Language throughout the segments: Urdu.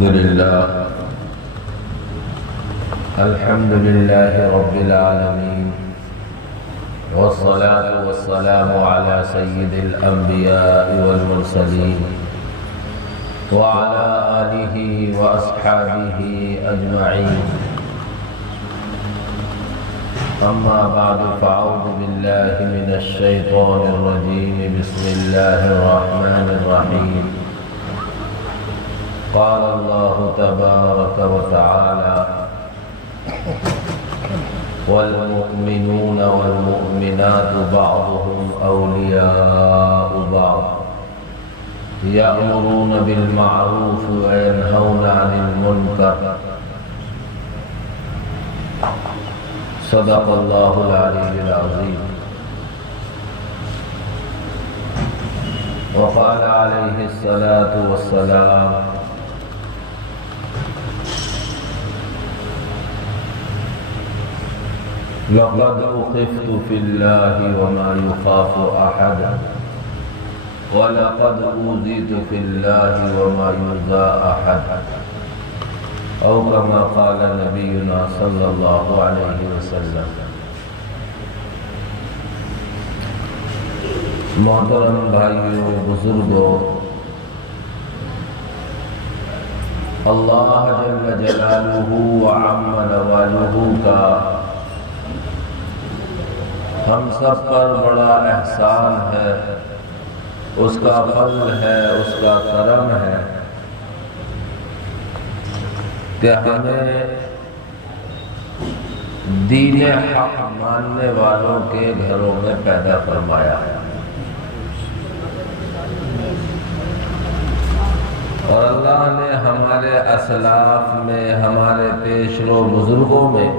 الحمد لله رب العالمين، والصلاة والسلام على سيد الأنبياء والمرسلين وعلى آله وأصحابه أجمعين. أما بعد، فأعوذ بالله من الشيطان الرجيم. بسم الله الرحمن الرحيم. قال الله تبارك وتعالى: والمؤمنون والمؤمنات بعضهم أولياء بعض يأمرون بالمعروف وينهون عن المنكر. صدق الله العلي العظيم. وقال عليه الصلاة والسلام: لقد أخفت في الله وما يخاف أحد، ولقد أوذيت في الله وما يؤذى أحد، أو كما قال نبينا صلى الله عليه وسلم. محترم بھائیوں، بزرگوں، اللہ جل جلالہ وعم نوالہ کا ہم سب پر بڑا احسان ہے، اس کا فضل ہے، اس کا کرم ہے کہ ہمیں دین حق ماننے والوں کے گھروں میں پیدا فرمایا ہے، اور اللہ نے ہمارے اسلاف میں، ہمارے پیشرو بزرگوں میں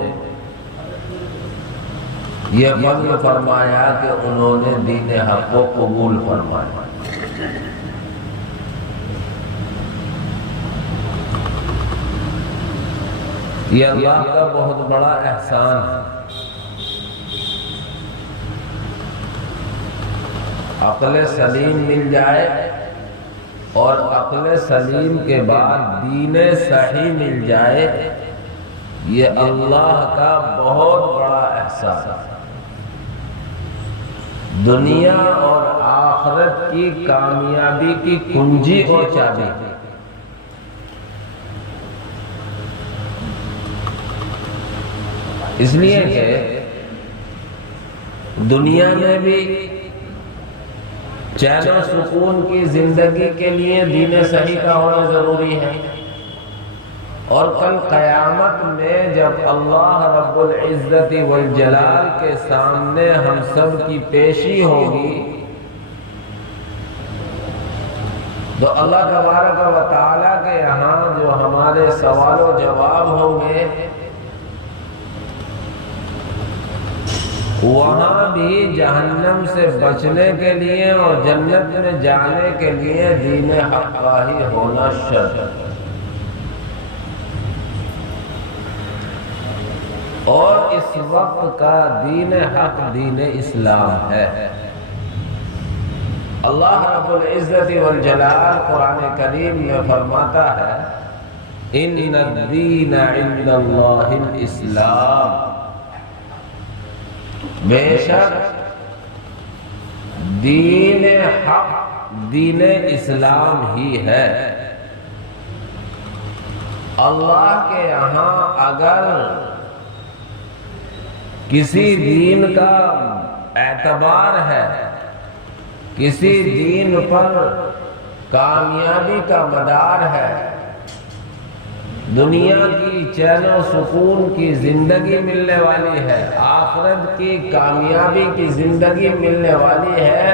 یہ فضل فرمایا کہ انہوں نے دین حق کو قبول فرمایا. یہ اللہ کا بہت بڑا احسان ہے. عقل سلیم مل جائے اور عقل سلیم کے بعد دین صحیح مل جائے، یہ اللہ کا بہت بڑا احسان ہے. دنیا اور آخرت کی کامیابی کی کنجی اور چابی. اس لیے کہ دنیا میں بھی چین و سکون کی زندگی کے لیے دین صحیح کا ہونا ضروری ہے، اور کل قیامت میں جب اللہ رب العزت والجلال کے سامنے ہم سب کی پیشی ہوگی تو اللہ تبارک و تعالیٰ کے یہاں جو ہمارے سوال و جواب ہوں گے، وہاں بھی جہنم سے بچنے کے لیے اور جنت میں جانے کے لیے دین حق کا ہی ہونا شرط ہے. اور اس وقت کا دین حق دین اسلام ہے. اللہ رب العزت والجلال قرآن کریم میں فرماتا ہے: ان الدین عند اللہ الاسلام. بے شک دین حق دین اسلام ہی ہے. اللہ کے یہاں اگر کسی دین کا اعتبار ہے، کسی دین پر کامیابی کا مدار ہے، دنیا کی چین و سکون کی زندگی ملنے والی ہے، آخرت کی کامیابی کی زندگی ملنے والی ہے،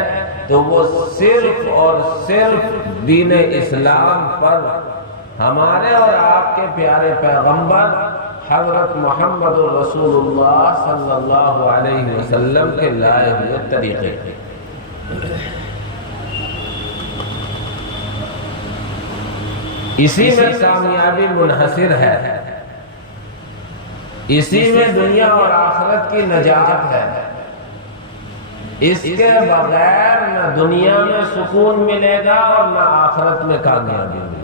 تو وہ صرف اور صرف دین اسلام پر ہمارے اور آپ کے پیارے پیغمبر حضرت محمد رسول اللہ صلی اللہ علیہ وسلم کے لائے ہوئے طریقے. اسی میں کامیابی منحصر ہے، اسی میں دنیا اور آخرت کی نجات ہے. اس کے بغیر نہ دنیا میں سکون ملے گا اور نہ آخرت میں کامیابی ملے گی.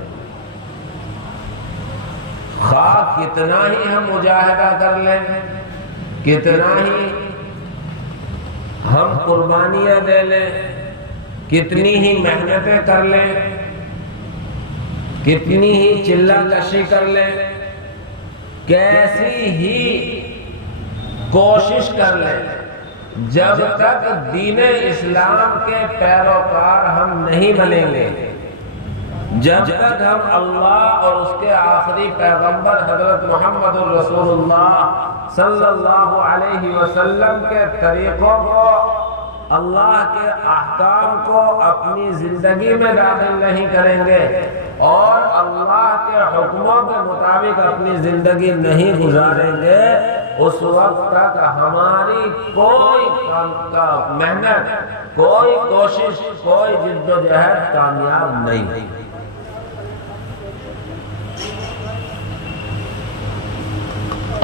خواہ کتنا ہی ہم مجاہدہ کر لیں، کتنا ہی ہم قربانیاں دے لیں، کتنی ہی محنتیں کر لیں، کتنی ہی چلہ کشی کر لیں، کیسی ہی کوشش کر لیں، جب تک دین اسلام کے پیروکار ہم نہیں بنیں گے، جب تک ہم اللہ اور اس کے آخری پیغمبر حضرت محمد رسول اللہ صلی اللہ علیہ وسلم کے طریقوں کو، اللہ کے احکام کو اپنی زندگی میں داخل نہیں کریں گے اور اللہ کے حکموں کے مطابق اپنی زندگی نہیں گزاریں گے، اس وقت تک ہماری کوئی محنت، کوئی کوشش، کوئی جد و جہد کامیاب نہیں۔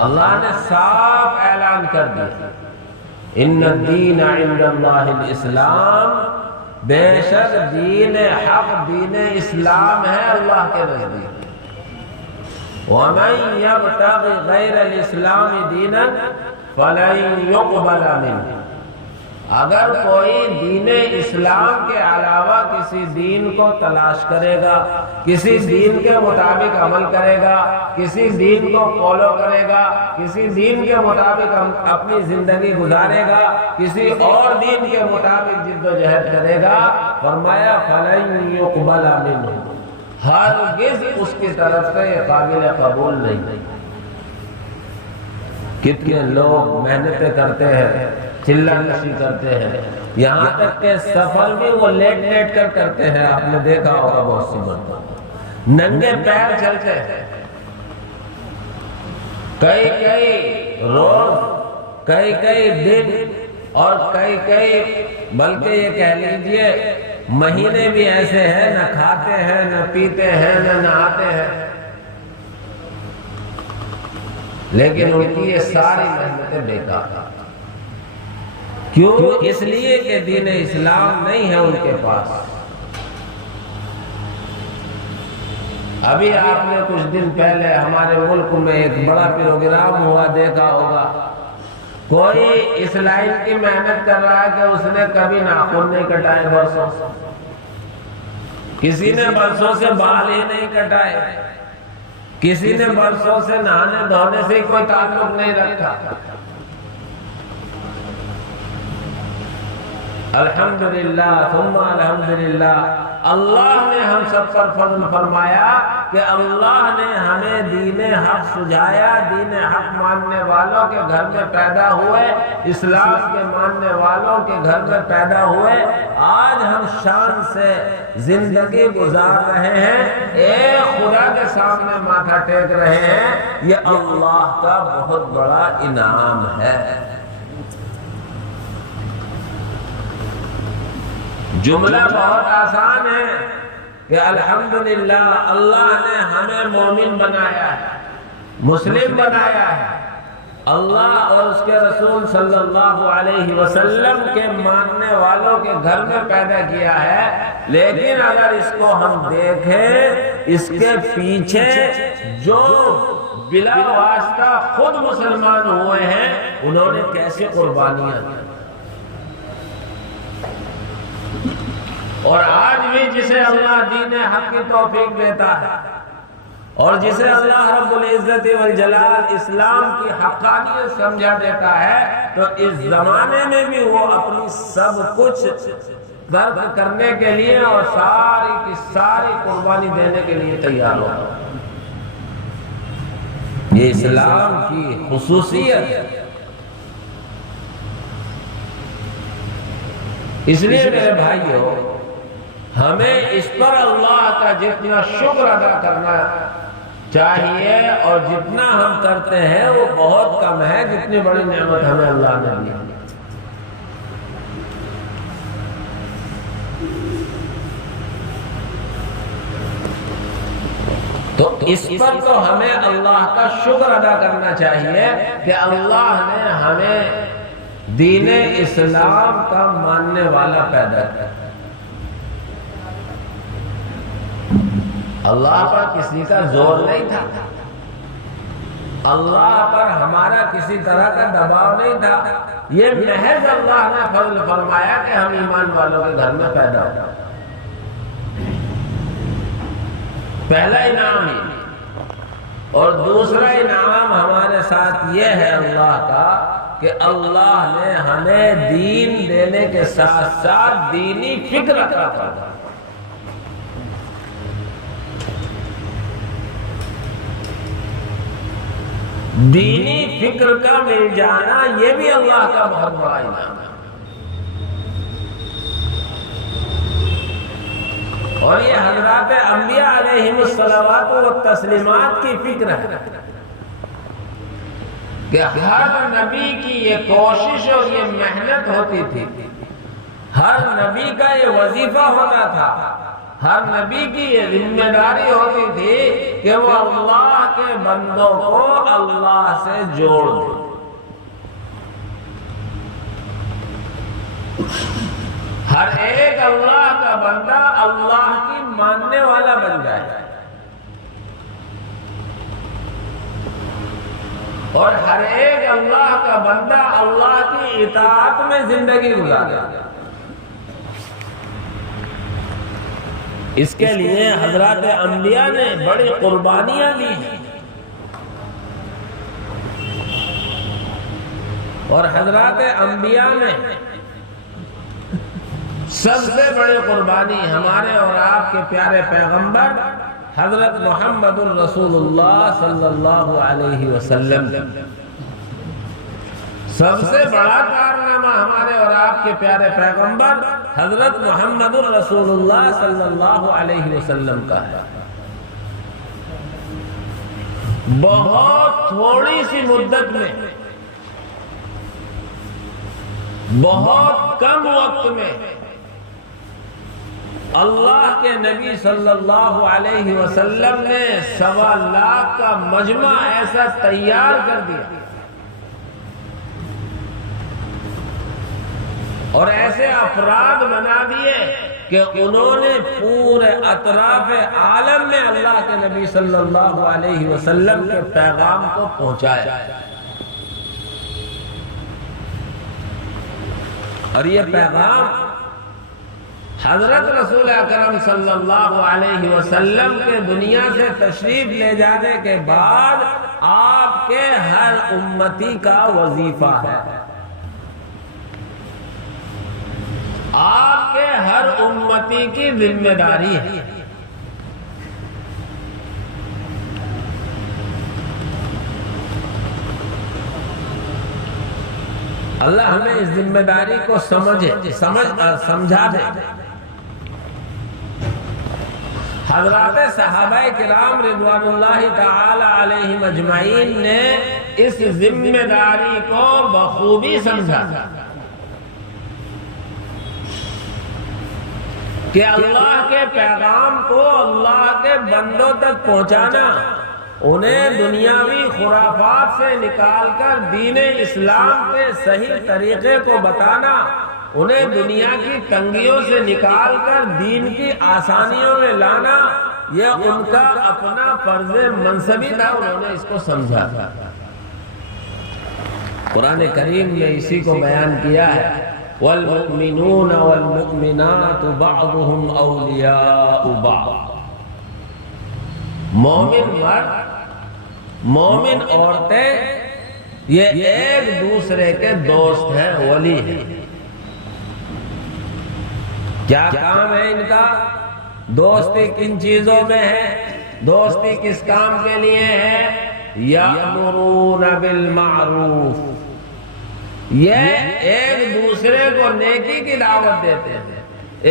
اللہ نے صاف اعلان کر دیا، ان الدین عند اللہ الاسلام، بے شک دین حق دین اسلام ہے اللہ کے نزدیک۔ وَمَن يَبْتَغِ غَيْرَ الْإِسْلَامِ دِينًا فَلَن يُقْبَلَ مِنْهُ، اگر کوئی دین اسلام کے علاوہ کسی دین کو تلاش کرے گا، کسی دین کے مطابق عمل کرے گا، کسی دین کو فالو کرے گا، کسی دین کے مطابق اپنی زندگی گزارے گا، کسی اور دین کے مطابق جد و جہد کرے گا، فرمایا فَلَن يُقْبَلَ مِنْهُ، ہرگز اس کی طرف سے یہ قابل قبول نہیں۔ کتنے لوگ محنتیں کرتے ہیں، چلہ کشی کرتے ہیں، یہاں تک کہ سفر بھی وہ لیٹ کر کرتے ہیں، آپ نے دیکھا ہوگا بہت سی مرتبہ ننگے پیر چلتے ہیں، کئی روز، کئی دن اور کئی بلکہ یہ کہہ لیجئے مہینے بھی ایسے ہیں، نہ کھاتے ہیں، نہ پیتے ہیں، نہ نہاتے ہیں، لیکن ان کی یہ ساری محنتیں بیکار۔ کیوں؟ اس لیے کہ دین اسلام نہیں ہے ان کے پاس۔ ابھی آپ نے کچھ دن پہلے ہمارے ملک میں ایک بڑا پروگرام ہوا، دیکھا ہوگا، کوئی اس لائن کی محنت کر رہا ہے کہ اس نے کبھی ناخن نہیں کٹائے برسوں، کسی نے برسوں سے بال ہی نہیں کٹائے، کسی نے برسوں سے نہانے دھونے سے کوئی تعلق نہیں رکھا۔ الحمدللہ ثم الحمدللہ، اللہ نے ہم سب پر فضل فرمایا کہ اللہ نے ہمیں دین حق سجایا، دین حق ماننے والوں کے گھر میں پیدا ہوئے، اسلام کے ماننے والوں کے گھر میں پیدا ہوئے، آج ہم شان سے زندگی گزار رہے ہیں، ایک خدا کے سامنے ماتھا ٹیک رہے ہیں، یہ اللہ کا بہت بڑا انعام ہے۔ جملہ بہت آسان ہے کہ الحمدللہ اللہ نے ہمیں مومن بنایا ہے، مسلم بنایا ہے، اللہ اور اس کے رسول صلی اللہ علیہ وسلم کے ماننے والوں کے گھر میں پیدا کیا ہے، لیکن اگر اس کو ہم دیکھیں، اس کے پیچھے جو بلا واسطہ خود مسلمان ہوئے ہیں، انہوں نے کیسے قربانیاں دی، اور آج بھی جسے اللہ دین حق کی توفیق دیتا ہے اور جسے اللہ رب العزت والجلال اسلام کی حقانیت سمجھا دیتا ہے، تو اس زمانے میں بھی وہ اپنی سب کچھ ترک کرنے کے لیے اور ساری کی ساری قربانی دینے کے لیے تیار ہو۔ یہ اسلام کی خصوصیت ہے۔ اس لیے میرے بھائیوں، ہمیں اس پر اللہ کا جتنا شکر ادا کرنا چاہیے اور جتنا ہم کرتے ہیں وہ بہت کم ہے، جتنی بڑی نعمت ہمیں اللہ نے دی۔ تو اس پر تو ہمیں اللہ کا شکر ادا کرنا چاہیے کہ اللہ نے ہمیں دین اسلام کا ماننے والا پیدا کیا۔ اللہ پر کسی کا زور نہیں تھا، اللہ پر ہمارا کسی طرح کا دباؤ نہیں تھا، یہ محض اللہ نے فضل فرمایا کہ ہم ایمان والوں کے گھر میں پیدا ہو۔ پہلا انعام ہی، اور دوسرا انعام ہمارے ساتھ یہ ہے اللہ کا کہ اللہ نے ہمیں دین دینے کے ساتھ ساتھ دینی فکر عطا فرمایا۔ دینی فکر کا مل جانا یہ بھی اللہ کا بہت بڑا انعام ہے، اور یہ حضرات انبیاء علیہم الصلوات والتسلیمات کی فکر ہے کہ ہر نبی کی یہ کوشش اور یہ محنت ہوتی تھی، ہر نبی کا یہ وظیفہ ہوتا تھا، ہر نبی کی یہ ذمہ داری ہوتی تھی کہ وہ اللہ کے بندوں کو اللہ سے جوڑ دے۔ ہر ایک اللہ کا بندہ اللہ کی ماننے والا بن جائے، اور ہر ایک اللہ کا بندہ اللہ کی اطاعت میں زندگی گزارے۔ اس کے لیے حضرات انبیاء نے بڑی قربانیاں دی ہیں، اور حضرات انبیاء نے سب سے بڑی قربانی ہمارے اور آپ کے پیارے پیغمبر حضرت محمد الرسول اللہ صلی اللہ علیہ وسلم، سب سے بڑا کارنامہ ہمارے اور آپ کے پیارے پیغمبر حضرت محمد الرسول اللہ صلی اللہ علیہ وسلم کا ہے۔ بہت تھوڑی سی مدت میں، بہت کم وقت میں اللہ کے نبی صلی اللہ علیہ وسلم نے 1.25 لاکھ کا مجمع ایسا تیار کر دیا، اور ایسے افراد بنا دیے کہ انہوں نے پورے اطراف عالم میں اللہ کے نبی صلی اللہ علیہ وسلم کے پیغام کو پہنچایا، اور یہ پیغام حضرت رسول اکرم صلی اللہ علیہ وسلم کے دنیا سے تشریف لے جانے کے بعد آپ کے ہر امتی کا وظیفہ ہے، آپ کے ہر امتی کی ذمہ داری ہے۔ اللہ ہمیں اس ذمہ داری کو سمجھا دے۔ حضرات صحابہ کرام رضوان اللہ تعالی علیہم اجمعین نے اس ذمہ داری کو بخوبی سمجھا کہ اللہ کے پیغام کو اللہ کے بندوں تک پہنچانا، انہیں دنیاوی خرافات سے نکال کر دین اسلام کے صحیح طریقے کو بتانا، انہیں دنیا کی تنگیوں سے نکال کر دین کی آسانیوں میں لانا، یہ ان کا اپنا فرض منصبی تھا، انہوں نے اس کو سمجھا۔ قرآن کریم نے اسی کو بیان کیا ہے، وَالْمُؤْمِنُونَ وَالْمُؤْمِنَاتُ بَعْضُهُمْ أَوْلِيَاءُ بَعْضٍ۔ مومن مرد، مومن عورتیں یہ ایک دوسرے کے دوست ہیں، ولی ہیں۔ کیا کام ہے ان کا؟ دوستی کن چیزوں میں ہے؟ دوستی کس کام کے لیے ہے؟ یأمرون بالمعروف، یہ ایک دوسرے کو نیکی کی دعوت دیتے ہیں،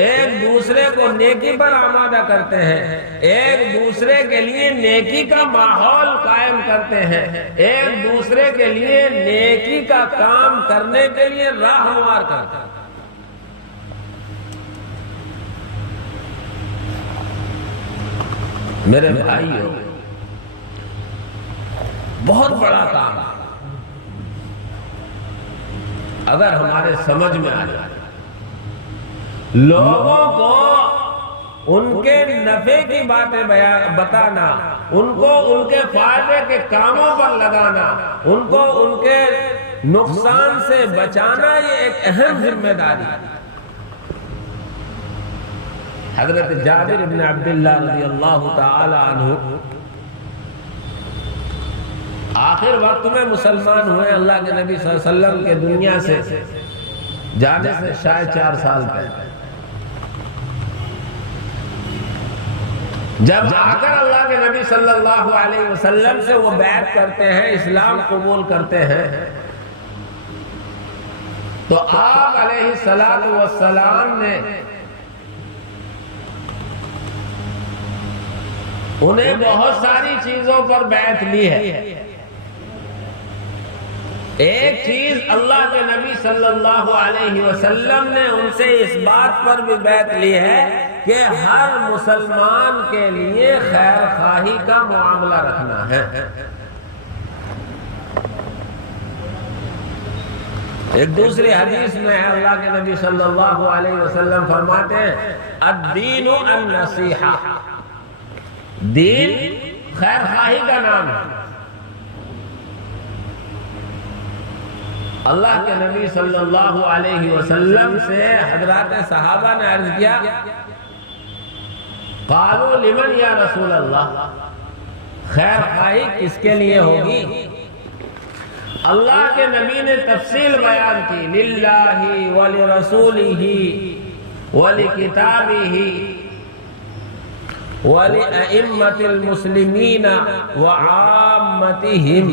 ایک دوسرے کو نیکی پر آمادہ کرتے ہیں، ایک دوسرے کے لیے نیکی کا ماحول قائم کرتے ہیں، ایک دوسرے کے لیے نیکی کا کام کرنے کے لیے راہنمار کرتے ہیں۔ میرے بھائیو، بہت بڑا کام ہے، اگر ہمارے سمجھ میں آ جائے، لوگوں کو ان کے نفع کی باتیں بتانا، ان کو ان کے فائدے کے کاموں پر لگانا، ان کو ان کے نقصان سے بچانا، یہ ایک اہم ذمہ داری ہے۔ حضرت جابر بن عبداللہ رضی اللہ تعالی عنہ آخر وقت میں مسلمان ہوئے، اللہ کے نبی صلی اللہ علیہ وسلم کے دنیا سے جانے سے شاید 4 سال پہلے۔ جب آ کر اللہ کے نبی صلی اللہ علیہ وسلم سے وہ بیعت کرتے ہیں، اسلام قبول کرتے ہیں، تو آپ علیہ السلام نے انہیں بہت ساری چیزوں پر بیعت لی ہے۔ ایک چیز اللہ کے نبی صلی اللہ علیہ وسلم نے ان سے اس بات پر بھی بیعت لی ہے کہ ہر مسلمان کے لیے خیر خواہی کا معاملہ رکھنا ہے۔ ایک دوسری حدیث میں ہے، اللہ کے نبی صلی اللہ علیہ وسلم فرماتے ہیں الدین النصیحہ، دین خیر خواہی کا نام ہے۔ اللہ کے نبی صلی اللہ علیہ وسلم سے حضرات صحابہ نے عرض کیا، قالوا لمن یا رسول اللہ، خیر خواہی کس کے لیے ہوگی؟ اللہ کے نبی نے تفصیل بیان کی، للہ ولرسولہ ولکتابہ ولأئمة المسلمین وعامتہم۔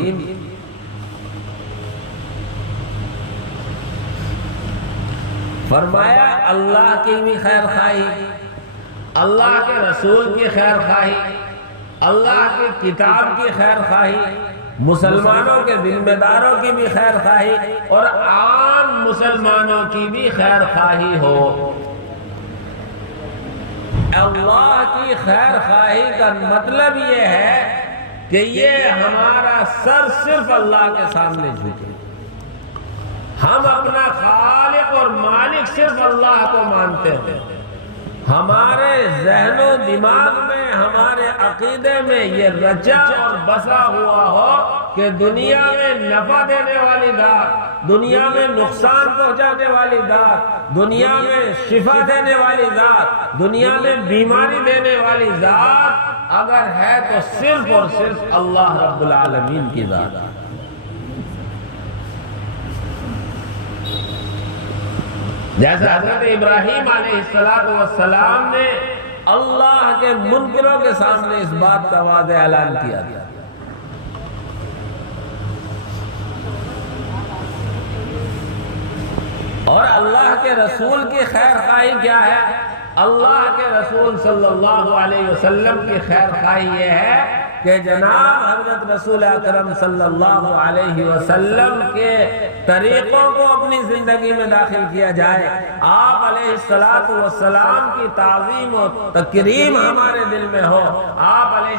فرمایا اللہ کی بھی خیر خواہی، اللہ کے رسول کی خیر خواہی، اللہ کی کتاب کی خیر خواہی، مسلمانوں کے ذمہ داروں کی بھی خیر خواہی، اور عام مسلمانوں کی بھی خیر خواہی ہو۔ اللہ کی خیر خواہی کا مطلب یہ ہے کہ یہ ہمارا سر صرف اللہ کے سامنے جھکے، ہم اپنا خالق اور مالک صرف اللہ کو مانتے ہیں، ہمارے ذہن و دماغ میں، ہمارے عقیدے میں یہ رچا اور بسا ہوا ہو کہ دنیا میں نفع دینے والی ذات، دنیا میں نقصان پہنچانے والی ذات، دنیا میں شفا دینے والی ذات، دنیا میں بیماری دینے والی ذات اگر ہے تو صرف اور صرف اللہ رب العالمین کی ذات۔ جیسے حضرت ابراہیم علیہ السلام نے اللہ کے منکروں کے سامنے اس بات کا واضح اعلان کیا تھا۔ اور اللہ کے رسول کی خیر خواہی کیا ہے؟ اللہ کے رسول صلی اللہ علیہ وسلم کی خیر خواہی یہ ہے کہ جناب حضرت رسول اکرم صلی اللہ علیہ وسلم کے طریقوں کو اپنی زندگی میں داخل کیا جائے، آپ علیہ السلام کی تعظیم و تکریم ہمارے دل میں ہو، آپ علیہ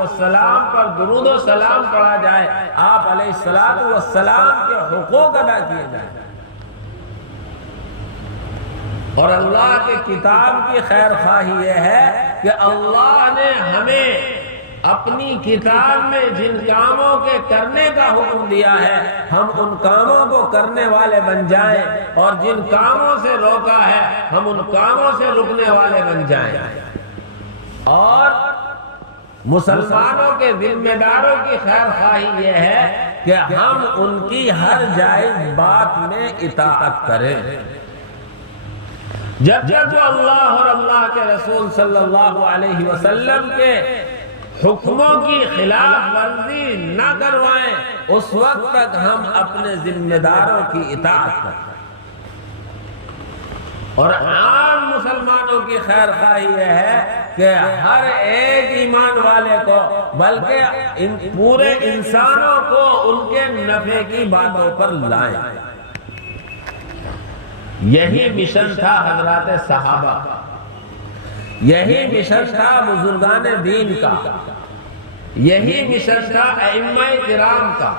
السلام پر درود و سلام پڑھا جائے، آپ علیہ السلام کے حقوق ادا کیے جائیں۔ اور اللہ کے کتاب کی خیر خواہی یہ ہے کہ اللہ نے ہمیں اپنی کتاب میں جن کاموں کے کرنے کا حکم دیا ہے ہم ان کاموں کو کرنے والے بن جائیں، اور جن کاموں سے روکا ہے ہم ان کاموں سے رکنے والے بن جائیں۔ اور مسلمانوں کے ذمہ داروں کی خیر خواہی یہ ہے کہ ہم ان کی ہر جائز بات میں اطاعت کریں۔ جب جب وہ اللہ اور اللہ کے رسول صلی اللہ علیہ وسلم کے حکموں کی خلاف ورزی نہ کروائیں اس وقت تک ہم اپنے ذمہ داروں کی اطاعت کریں۔ اور عام مسلمانوں کی خیر خواہی یہ ہے کہ ہر ایک ایمان والے کو بلکہ ان پورے انسانوں کو ان کے نفع کی باتوں پر لائیں۔ یہی مشن تھا حضرات صحابہ، یہی مشن تھا بزرگان دین کا، یہی مشن تھا ائمہ کرام کا،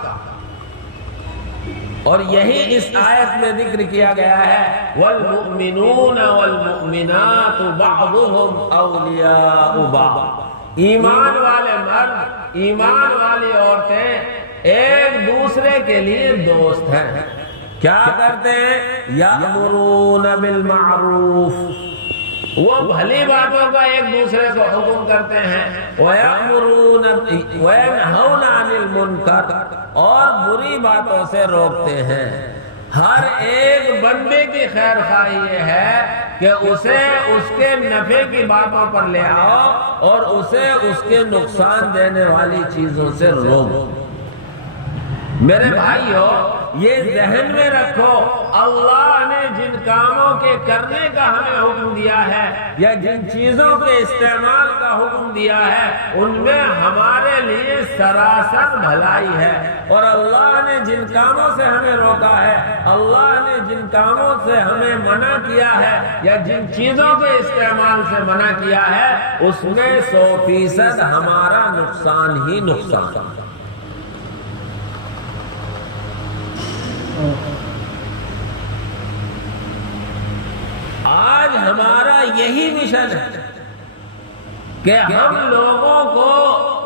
اور یہی اس آیت میں ذکر کیا گیا ہے وَالْمُؤْمِنُونَ وَالْمُؤْمِنَاتُ بَعْضُهُمْ أَوْلِيَاءُ بَعْضٍ، ایمان والے مرد، ایمان والی عورتیں ایک دوسرے کے لیے دوست ہیں۔ کیا کرتے ہیں؟ یأمرون بالمعروف، وہ بھلی باتوں کا ایک دوسرے کو حکم کرتے ہیں، وَيَأْمُرُونَ وَيَنْهَوْنَ عَنِ الْمُنْكَرِ، اور بری باتوں سے روکتے ہیں۔ ہر ایک بندے کی خیر خواہی یہ ہے کہ اسے اس کے نفع کی باتوں پر لے آؤ اور اسے اس کے نقصان دینے والی چیزوں سے روکو۔ میرے بھائیو، یہ ذہن میں رکھو، اللہ نے جن کاموں کے کرنے کا ہمیں حکم دیا ہے یا جن چیزوں کے استعمال کا حکم دیا ہے ان میں ہمارے لیے سراسر بھلائی ہے، اور اللہ نے جن کاموں سے ہمیں روکا ہے، اللہ نے جن کاموں سے ہمیں منع کیا ہے یا جن چیزوں کے استعمال سے منع کیا ہے اس میں 100% ہمارا نقصان ہی نقصان۔ آج ہمارا یہی مشن ہے کہ ہم لوگوں کو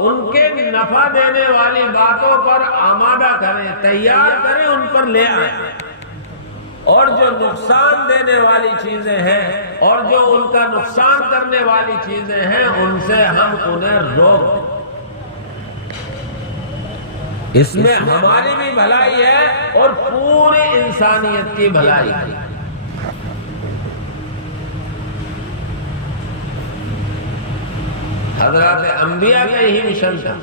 ان کے نفع دینے والی باتوں پر آمادہ کریں، تیار کریں، ان پر لے آئیں، اور جو نقصان دینے والی چیزیں ہیں اور جو ان کا نقصان کرنے والی چیزیں ہیں ان سے ہم انہیں روک دیں۔ اس میں ہماری بھی بھلائی ہے اور پوری انسانیت کی بھلائی ہے۔ حضرات انبیاء کا یہی مشن تھا،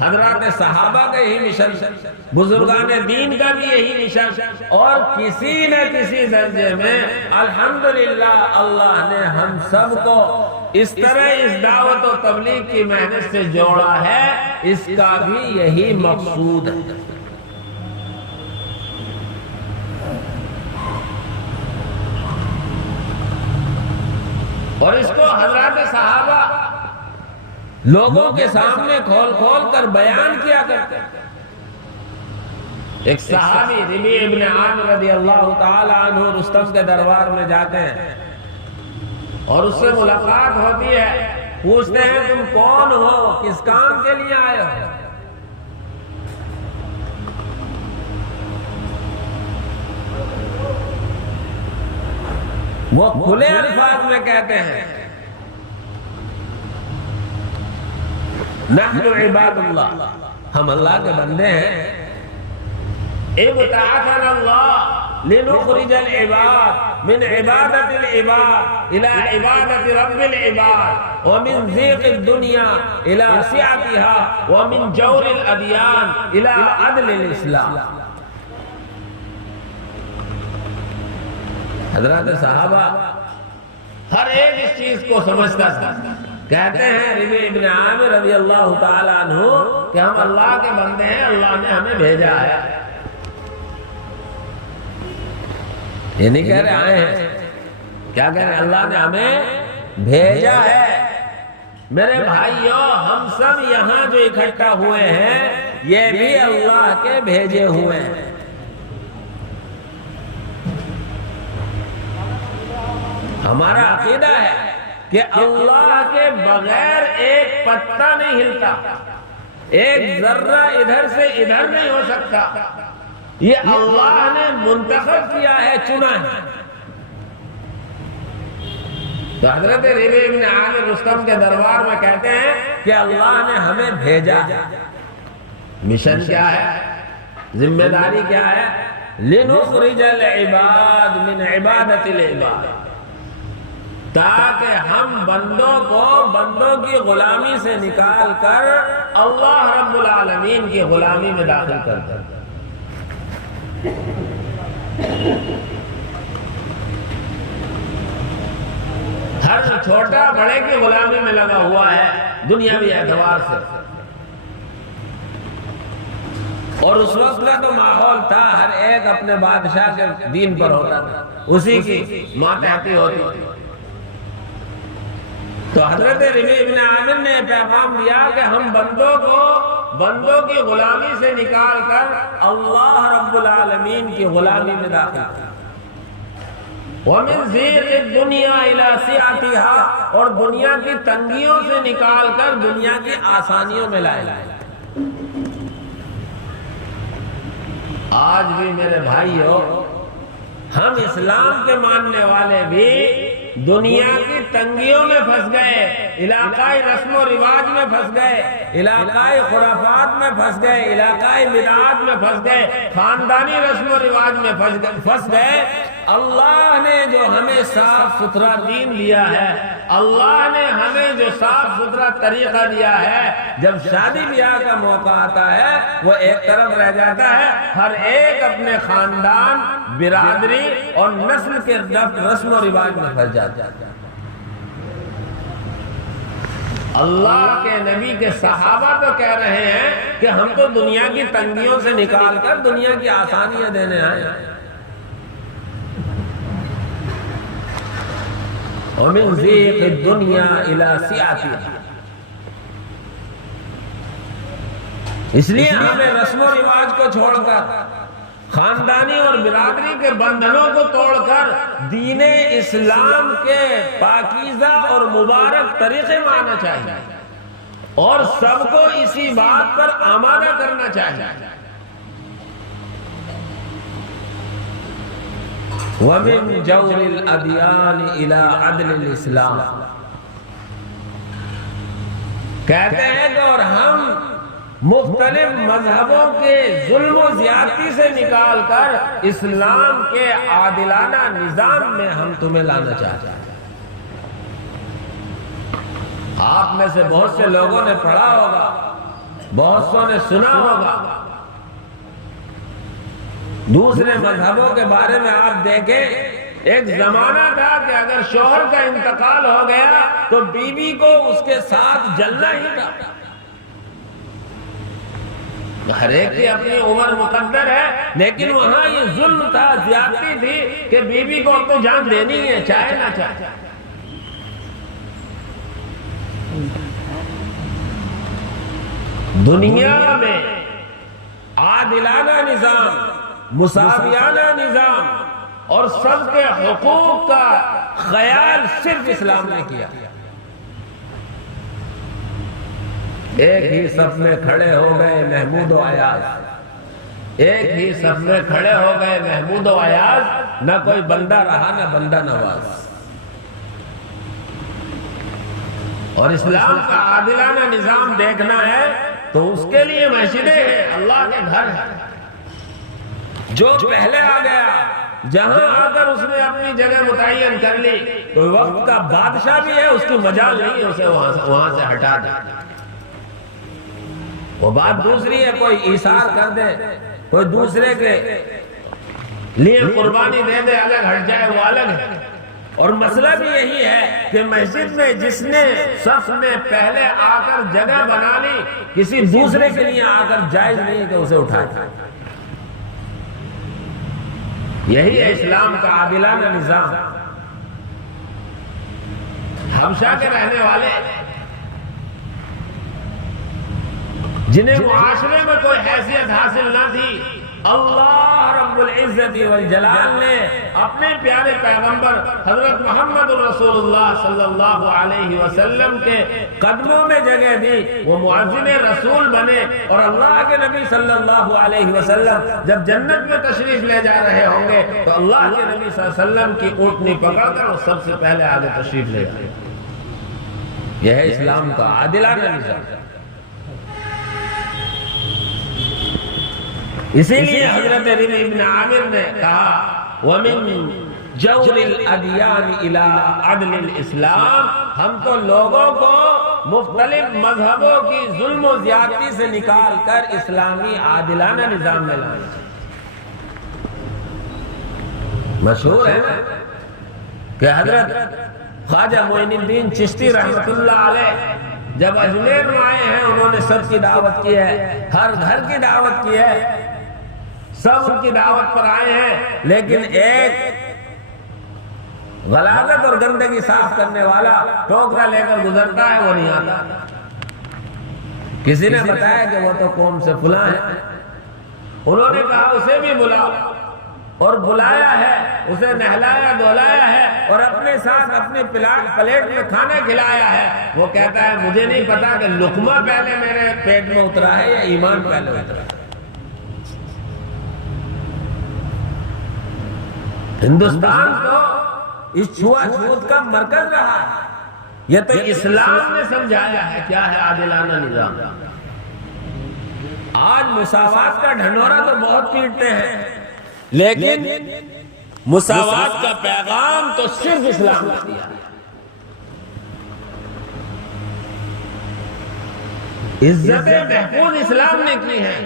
حضرات صحابہ کا یہی مشن تھا، بزرگان دین کا بھی یہی مشن، اور کسی نہ کسی درجے میں الحمدللہ اللہ نے ہم سب کو اس طرح اس دعوت و تبلیغ کی محنت سے جوڑا ہے، اس کا بھی یہی مقصود ہے۔ اور اس کو حضرات صحابہ لوگوں کے سامنے کھول کھول کر بیان کیا کرتے ہیں۔ ایک صحابی ربیع ابن عامر رضی اللہ تعالی عنہ رستم کے دربار میں جاتے ہیں اور اس سے ملاقات ہوتی ہے، پوچھتے ہیں تم کون ہو، کس کام کے لیے آئے ہو؟ وہ کھلے الفاظ میں کہتے ہیں نحن عباد اللہ، ہم اللہ کے بندے ہیں، ابتعثنا اللہ لنخرج العباد من عبادت العباد الى عبادت رب العباد ومن ضيق الدنيا الى سعتها ومن جور الاديان الى عدل الاسلام۔ حضرات صحابہ ہر ایک اس چیز کو سمجھتا تھا۔ کہتے ہیں ربیع ابن عامر رضی اللہ تعالی عنہ کہ ہم اللہ کے بندے ہیں، اللہ نے ہمیں بھیجا ہے۔ یہ نہیں کہہ رہے آئے ہیں، کیا کہہ رہے ہیں؟ اللہ نے ہمیں بھیجا ہے۔ میرے بھائیو، ہم سب یہاں جو اکٹھا ہوئے ہیں یہ بھی اللہ کے بھیجے ہوئے ہیں۔ ہمارا عقیدہ ہے کہ اللہ کے بغیر ایک پتا نہیں ہلتا، ایک ذرہ ادھر سے ادھر نہیں ہو سکتا، یہ اللہ نے منتخب کیا ہے، چنا ہے۔ تو حضرت ربیع ابن عامر رستم کے دربار میں کہتے ہیں کہ اللہ نے ہمیں بھیجا۔ مشن کیا ہے؟ ذمہ داری کیا ہے؟ لنخرج العباد من عبادت العباد، تاکہ ہم بندوں کو بندوں کی غلامی سے نکال کر اللہ رب العالمین کی غلامی میں داخل کر دیں۔ ہر چھوٹا بڑے کی غلامی میں لگا ہوا ہے دنیاوی اعتبار سے، اور اس وقت کا تو ماحول تھا ہر ایک اپنے بادشاہ کے دین پر ہوتا تھا، اسی کی ماتحتی ہوتی تھی۔ تو حضرت ربیع ابن عامر نے پیغام دیا کہ ہم بندوں کو بندوں کی غلامی سے نکال کر اللہ رب العالمین کی غلامی میں داخل کریں۔ وَمِن ضِيقِ الدُّنْيَا إِلَى سِعَتِهَا، اور دنیا کی تنگیوں سے نکال کر دنیا کی آسانیوں میں لائے۔ آج بھی میرے بھائیو، ہم اسلام کے ماننے والے بھی دنیا کی تنگیوں میں پھنس گئے، علاقائی رسم و رواج میں پھنس گئے، علاقائی خرافات میں پھنس گئے، علاقائی بدعات میں پھنس گئے، خاندانی رسم و رواج میں پھنس گئے۔ اللہ نے جو ہمیں صاف ستھرا دین دیا ہے، اللہ نے ہمیں جو صاف ستھرا طریقہ دیا ہے، جب شادی بیاہ کا موقع آتا ہے وہ ایک طرف رہ جاتا ہے، ہر ایک اپنے خاندان، برادری اور نسل کے رسم و رواج میں پھنس جاتا ہے۔ اللہ کے نبی کے صحابہ تو کہہ رہے ہیں کہ ہم تو دنیا کی تنگیوں سے نکال کر دنیا کی آسانیاں دینے آئے ہیں۔ وَمِن ضِيقِ الدُّنْيَا إِلَى سِعَتِهَا، اس لیے ہمیں رسم و رواج کو چھوڑ کر، خاندانی اور برادری کے بندھنوں کو توڑ کر دین اسلام کے پاکیزہ اور مبارک طریقے میں آنا چاہیے اور سب کو اسی بات پر آمادہ کرنا چاہیے۔ وَمِن جَوْرِ الْأَدْيَانِ إِلَىٰ عَدْلِ الْإِسْلَامِ، کہتے ہیں کہ اور ہم مختلف مذہبوں کے ظلم و زیادتی سے نکال کر اسلام کے عادلانہ نظام میں ہم تمہیں لانا چاہتے ہیں۔ آپ میں سے بہت سے لوگوں نے پڑھا ہوگا، بہت سو نے سنا ہوگا، دوسرے مذہبوں کے بارے میں آپ دیکھیں، ایک زمانہ تھا کہ اگر شوہر کا انتقال ہو گیا تو بیوی کو اس کے ساتھ جلنا ہی تھا۔ ہر ایک کی اپنی عمر مقدر ہے، لیکن وہاں یہ ظلم تھا، زیادتی تھی کہ بیوی کو اب تو جان دینی ہے، چاہے نہ چاہے۔ دنیا میں عادلانہ نظام، مساویانہ نظام اور سب کے حقوق کا خیال صرف اسلام نے کیا۔ ایک ہی صف میں کھڑے ہو گئے محمود و ایاز، ایک ہی صف میں کھڑے ہو گئے محمود و ایاز، نہ کوئی بندہ رہا نہ بندہ نواز۔ اور اسلام کا عادلانہ نظام دیکھنا ہے تو اس کے لیے مسجدیں ہیں، اللہ کے گھر ہیں۔ جو پہلے آ گیا، جہاں آ کر اس نے اپنی جگہ متعین کر لی، تو وقت کا بادشاہ بھی ہے، اس کی مجال نہیں ہے اسے وہاں سے ہٹا دے۔ وہ بات دوسری ہے، کوئی ایثار کر دے، کوئی دوسرے کے لیے قربانی دے دے، الگ ہٹ جائے، وہ الگ ہے۔ اور مسئلہ بھی یہی ہے کہ مسجد میں جس نے صف میں پہلے آ کر جگہ بنا لی، کسی دوسرے کے لیے آ کر جائز نہیں ہے کہ اسے اٹھائے۔ یہی ہے اسلام کا عادلانہ نظام۔ حبشہ کے رہنے والے جنہیں معاشرے میں کوئی حیثیت حاصل نہ تھی، اللہ رب العزت والجلال نے اپنے پیارے پیغمبر حضرت محمد رسول اللہ صلی اللہ علیہ وسلم کے قدموں میں جگہ دی، وہ مؤذن رسول بنے، اور اللہ کے نبی صلی اللہ علیہ وسلم جب جنت میں تشریف لے جا رہے ہوں گے تو اللہ کے نبی صلی اللہ علیہ وسلم کی اونٹنی پکڑ کر وہ سب سے پہلے آگے تشریف لے جائیں۔ یہ ہے اسلام کا عادلانہ نظام۔ اسی لیے حضرت ربیع ابن عامر نے کہا وَمِن جَوْرِ الْأَدْيَانِ إِلَىٰ عَدْلِ الْإِسْلَامِ، ہم تو لوگوں کو مختلف مذہبوں کی ظلم و زیادتی سے نکال کر اسلامی عادلانہ نظام میں لانا چاہیے۔ مشہور ہے کہ حضرت خواجہ معین الدین چشتی رحمۃ اللہ علیہ جب اجمیر میں آئے ہیں، انہوں نے سب کی دعوت کی ہے، ہر گھر کی دعوت کی ہے، سب کی دعوت پر آئے ہیں، لیکن ایک غلاظت اور گندگی صاف کرنے والا ٹوکرا لے کر گزرتا ہے، وہ نہیں آتا۔ کسی نے بتایا کہ وہ تو قوم سے فلاں ہے، انہوں نے کہا اسے بھی بلاؤ۔ اور بلایا ہے، اسے نہلایا دھلایا ہے اور اپنے ساتھ اپنے پلیٹ میں کھانا کھلایا ہے، وہ کہتا ہے مجھے نہیں پتا کہ لقمہ پہلے میرے پیٹ میں اترا ہے یا ایمان پہلے اترا ہے۔ ہندوستان تو اس چھوا چھوت کا مرکز رہا ہے، یہ تو اسلام نے سمجھایا ہے کیا ہے عادلانہ نظام۔ آج مساوات کا ڈھنڈورا تو بہت پیٹتے ہیں، لیکن مساوات کا پیغام تو صرف اسلام نے دیا۔ عزتیں محفوظ اسلام نے کی ہیں،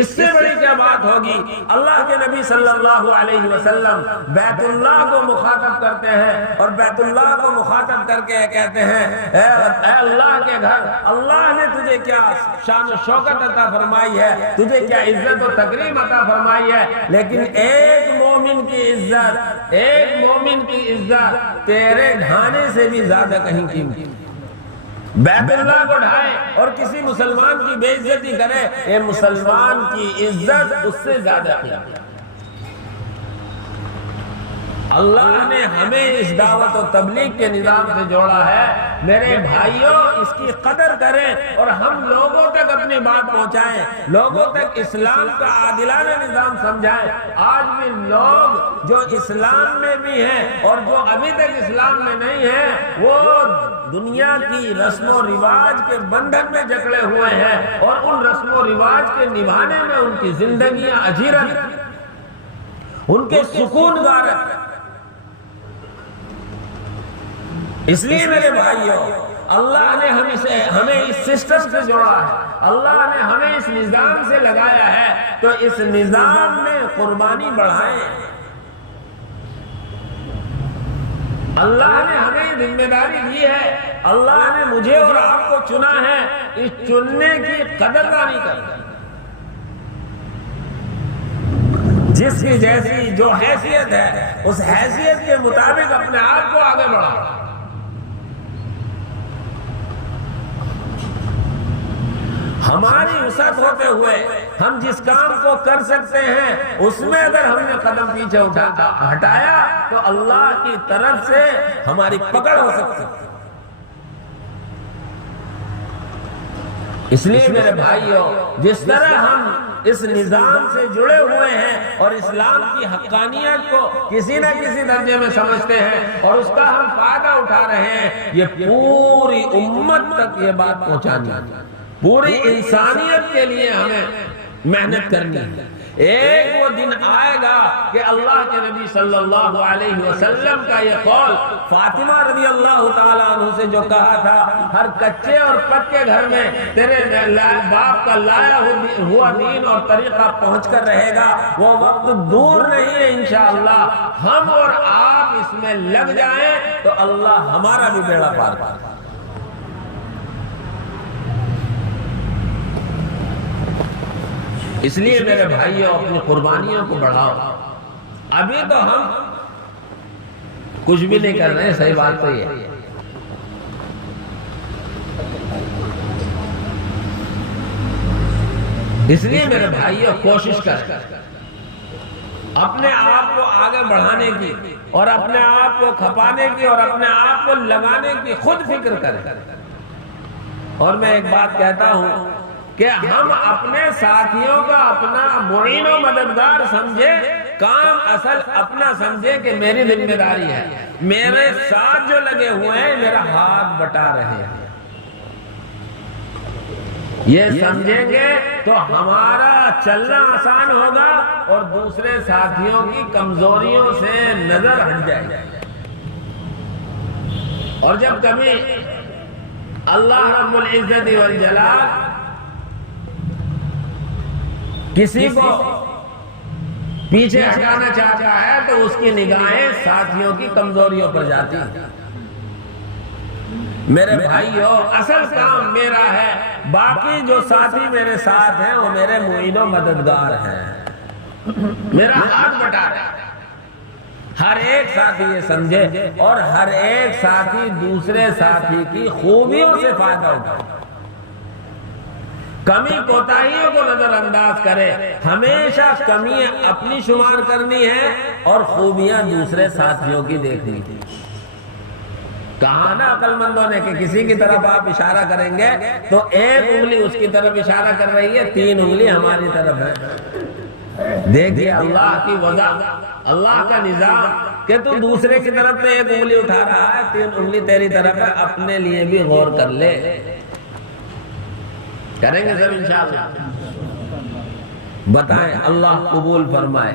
اس سے بڑی کیا بات ہوگی۔ اللہ کے نبی صلی اللہ علیہ وسلم بیت اللہ کو مخاطب کرتے ہیں اور بیت اللہ کو مخاطب کر کے کہتے ہیں اے اللہ کے گھر، اللہ نے تجھے کیا شان و شوکت عطا فرمائی ہے، تجھے کیا عزت و تکریم عطا فرمائی ہے، لیکن ایک مومن کی عزت تیرے ڈھانے سے بھی زیادہ کہیں قیمتی۔ بیت اللہ کو ڈھائے اور کسی مسلمان کی بے عزتی کرے، اے مسلمان کی عزت اس سے زیادہ قیمتی۔ اللہ نے ہمیں اس دعوت و تبلیغ کے نظام سے جوڑا ہے، میرے بھائیوں اس کی قدر کریں اور ہم لوگوں تک اپنی بات پہنچائیں، لوگوں تک اسلام کا عادلانہ نظام سمجھائیں۔ آج بھی لوگ جو اسلام میں بھی ہیں اور جو ابھی تک اسلام میں نہیں ہیں، وہ دنیا کی رسم و رواج کے بندھن میں جکڑے ہوئے ہیں اور ان رسم و رواج کے نبھانے میں ان کی زندگیاں اجیرت، ان کے سکون غارت۔ اس لیے میرے بھائیوں، اللہ نے ہمیں اس سسٹم سے جوڑا ہے، اللہ نے ہمیں اس نظام سے لگایا ہے، تو اس نظام میں قربانی بڑھائیں۔ اللہ نے ہمیں ذمہ داری دی ہے، اللہ نے مجھے اور آپ کو چنا ہے، اس چننے کی قدردانی کریں۔ جس کی جیسی جو حیثیت ہے اس حیثیت کے مطابق اپنے آپ کو آگے بڑھائیں۔ ہماری وسعت ہوتے ہوئے ہم جس کام کو کر سکتے ہیں اس میں اگر ہم نے قدم پیچھے ہٹایا تو اللہ کی طرف سے ہماری پکڑ ہو سکتی ہے۔ اس لیے میرے بھائیوں، جس طرح ہم اس نظام سے جڑے ہوئے ہیں اور اسلام کی حقانیت کو کسی نہ کسی درجے میں سمجھتے ہیں اور اس کا ہم فائدہ اٹھا رہے ہیں، یہ پوری امت تک یہ بات پہنچانی ہے، پوری انسانیت کے لیے ہمیں محنت کرنی ہے۔ ایک وہ دن آئے گا کہ اللہ کے نبی صلی اللہ علیہ وسلم کا یہ قول فاطمہ رضی اللہ تعالیٰ عنہ سے جو کہا تھا، ہر کچے اور پکے گھر میں تیرے باپ کا لایا ہوا دین اور طریقہ پہنچ کر رہے گا، وہ وقت دور نہیں ہے انشاءاللہ۔ ہم اور آپ اس میں لگ جائیں تو اللہ ہمارا بھی بیڑا پار کرے۔ اس لیے میرے بھائیوں، اپنی قربانیوں کو بڑھاؤ۔ ابھی تو ہم کچھ بھی نہیں کر رہے ہیں، صحیح بات تو یہ ہے۔ اس لیے میرے بھائیوں، کوشش کر اپنے آپ کو آگے بڑھانے کی اور اپنے آپ کو کھپانے کی اور اپنے آپ کو لگانے کی خود فکر کریں۔ اور میں ایک بات کہتا ہوں کہ ہم اپنے ساتھیوں کا اپنا معین و مددگار سمجھے، کام اصل اپنا سمجھے کہ میری ذمہ داری ہے، میرے ساتھ جو لگے ہوئے ہیں میرا ہاتھ بٹا رہے ہیں۔ یہ سمجھیں گے تو ہمارا چلنا آسان ہوگا اور دوسرے ساتھیوں کی کمزوریوں سے نظر ہٹ جائے گی۔ اور جب کبھی اللہ رب العزت والجلال کسی کو پیچھے ہٹانا چاہتا ہے تو اس کی نگاہیں ساتھیوں کی کمزوریوں پر جاتی ہیں۔ میرے بھائیو، اصل کام میرا ہے، باقی جو ساتھی میرے ساتھ ہیں وہ میرے معین و مددگار ہیں، میرا ہاتھ بٹا رہے ہیں۔ ہر ایک ساتھی یہ سمجھے اور ہر ایک ساتھی دوسرے ساتھی کی خوبیوں سے فائدہ اٹھائے۔ کمی کوتاہیوں کو نظر انداز کرے، ہمیشہ کمیاں اپنی شمار کرنی ہے اور خوبیاں دوسرے ساتھیوں کی دیکھنی ہے۔ کہا نا عقل مندوں نے کہ کسی کی طرف آپ اشارہ کریں گے تو ایک انگلی اس کی طرف اشارہ کر رہی ہے، 3 انگلی ہماری طرف ہے۔ دیکھیے اللہ کی وضع، اللہ کا نظام کہ تو دوسرے کی طرف سے 1 انگلی اٹھا رہا ہے، 3 انگلی تیری طرف ہے، اپنے لیے بھی غور کر لے۔ کریں گے سب انشاءاللہ؟ بتائیں، اللہ قبول فرمائے۔